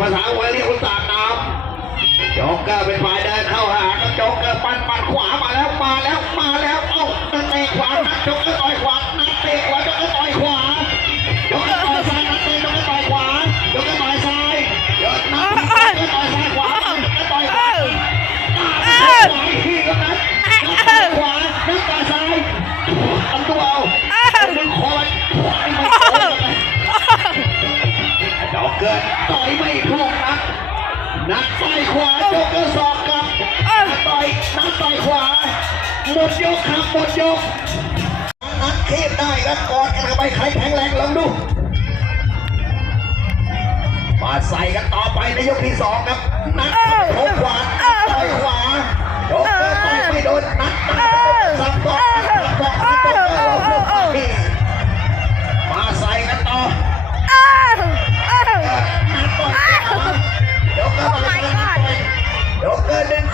ภาษาวันเรียกว่าสากน้ำโจ๊กเกอร์เป็นฝ่ายเดินเข้าหาครับโจ๊กเกอร์ปันปันขวามาแล้วมาแล้วมาแล้วเอ้านัดเตะขวาโจ๊กเกอร์ต่อยขวา นักต่ขวาโจกกระสอบกลับนักต่อยนักต่ขวาหมดยกครับหมดยกนักเทพได้แล้วกอดกันไปใครแข็งแรงลองดูมาใส่กันต่อไปในยกที่สองครับนักโข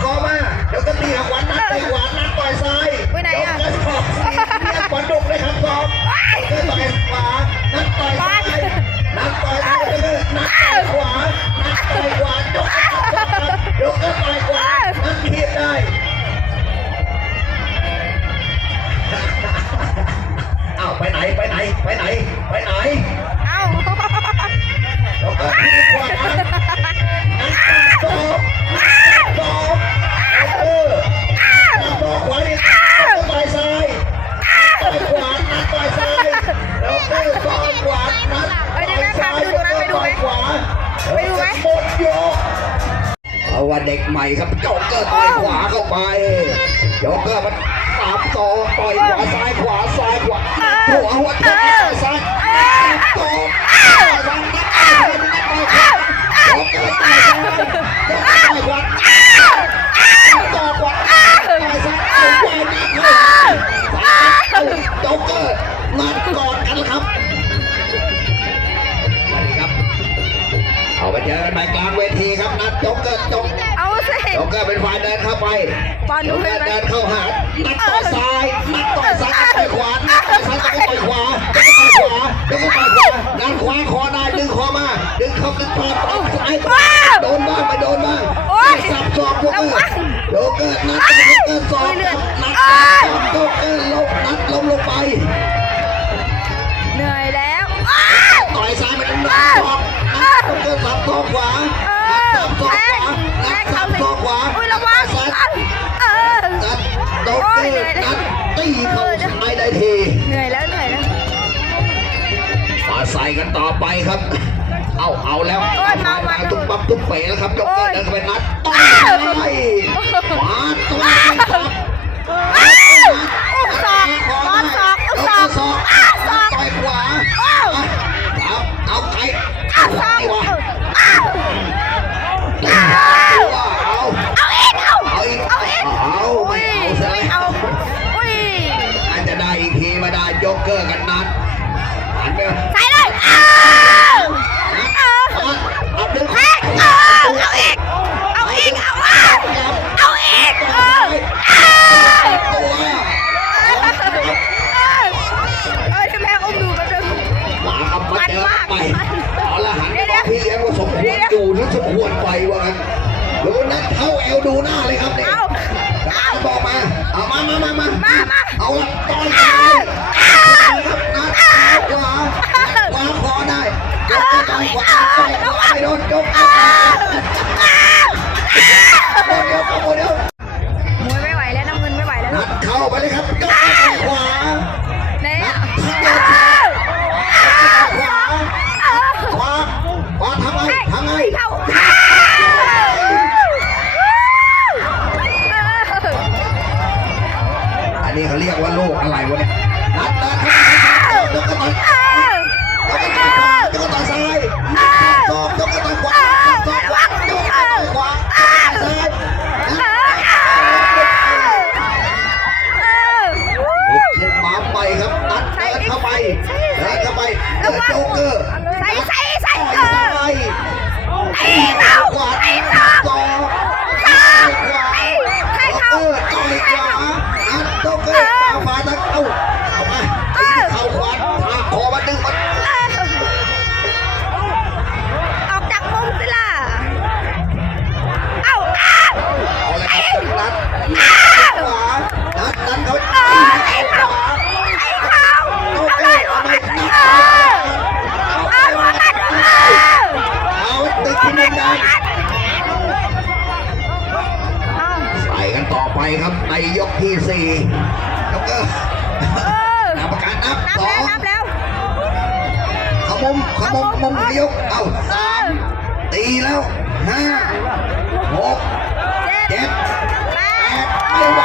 คอมาเดี๋ยวก็ตีหักวันนัดต่อยขวานนัดต่อยซ้ายไปไหนอะเดี๋ยวก็สอบเรียขวัญดุกเลยครับสอบเดี๋ยวก็ต่อยขวานัดต่อยซ้ายนัดต่อยซ้ายเดี๋ยวก็นัดต่อยขวานัดต่อยขวาเดี๋ยวก็ต่อยขวานัดเทียบได้อ้าวไปไหนไปไหนไปไหนไปไหนเอ้า ว่าเด็กใหม่ครับโจ๊กเกอร์ต่อยขวาเข้าไปโจ๊กเกอร์มันสามสอต่อยขวาซ้ายขวาซ้ายขวาหัวหัวต่อยซ้ายต่อยซ้ายนัดต่อยนัดต่อยขวาโจ๊กเกอร์ต่อยซ้ายต่อยขวาต่อยขวาต่อยซ้ายเอาขวานัดเลยเอาโจ๊กเกอร์นัดกอดกันครับสวัสดีครับเอาไปเจอกันใหม่กลางเวทีครับนัดจ๊กเกอร์โจ๊ก เอาสิโจ๊กเกอร์เป็นฝ่ายเดินเข้าไปบอลดูโจ๊กเกให้อร์ไหมเดินเข้าหานัดต่อยซ้ายนัดต่อยซ้ายต่อยขวานัดต่อยซ้ายต่อยขวาต่อยขวาต่อยขวางันขวาคอได้ดึงคอมาดึงเข้าดึงคอต่อยซ้ายโดนบ้างไม่โดนบ้างสับสอบโจ๊กเกอร์โจ๊กเกอร์นัดโจ๊กเกอร์สอบนัดโจ๊กเกอร์ลงนัดล้มลงไปเหนื่อยแล้วต่อยซ้ายมันเป็นนัดสอบนัดโจ๊กเกอร์สับสอบขวาเอนัดอ สับสอบขวาแทนังดเขาสับสิสอบขวาอุ้ยระวังเออนัดโจ๊กเกอร์นัดตีเข้าซ้ายได้ทีเหนื่อยแล้วเหนื่อยแล้วมาใส่กันต่อไปครับ เอาเอาแล้วโอ้ยเมามาตุ๊บปั๊บตุ๊บเป๋แล้วครับโจ๊กเกอร์โอ้ยเดินเข้าไปนัดต่อยไปมาต่อยครับอุ้มศอกบอลศอกอุ้มศอกศอกอ้าวศอกต่อยขวาอ้าวเอา โจ๊กเกอร์กันนัดหันไปใส่เลยอ้าวอ้าวเอาดึงแทงเออเอาอีกเอาอีกเอาเอาเอาอีกเอออ้าวตัวเออที่แม่อุ้มดูแป๊บนึงมาครับมาเจอไปเอาละหันเดี๋ยวพี่เลี้ยงว่าสมควรดูหรือสมควรไปวะกันดูนัดเข้าเอวดูหน้าเลยครับเนี่ย เอาเอาบอกมา เอามามามามามามาเอาละต่อยกันครับนัดขวาขวาคอได้ยกต่อยขวาต่อยขวาไม่โดนยกโดนเดียวโดนเดียวมวยไม่ไหวแล้วน้ำเงินไม่ไหวแล้วเข้าไปเลยครับยกต่อยขวาไหนอะขวาขวาขวาทำไงทำไง นับประกันนับสองนับแล้วขมุมขมุมขมุมยกเอาสามตีแล้วห้าหกเจ็ดแปดไม่ไหว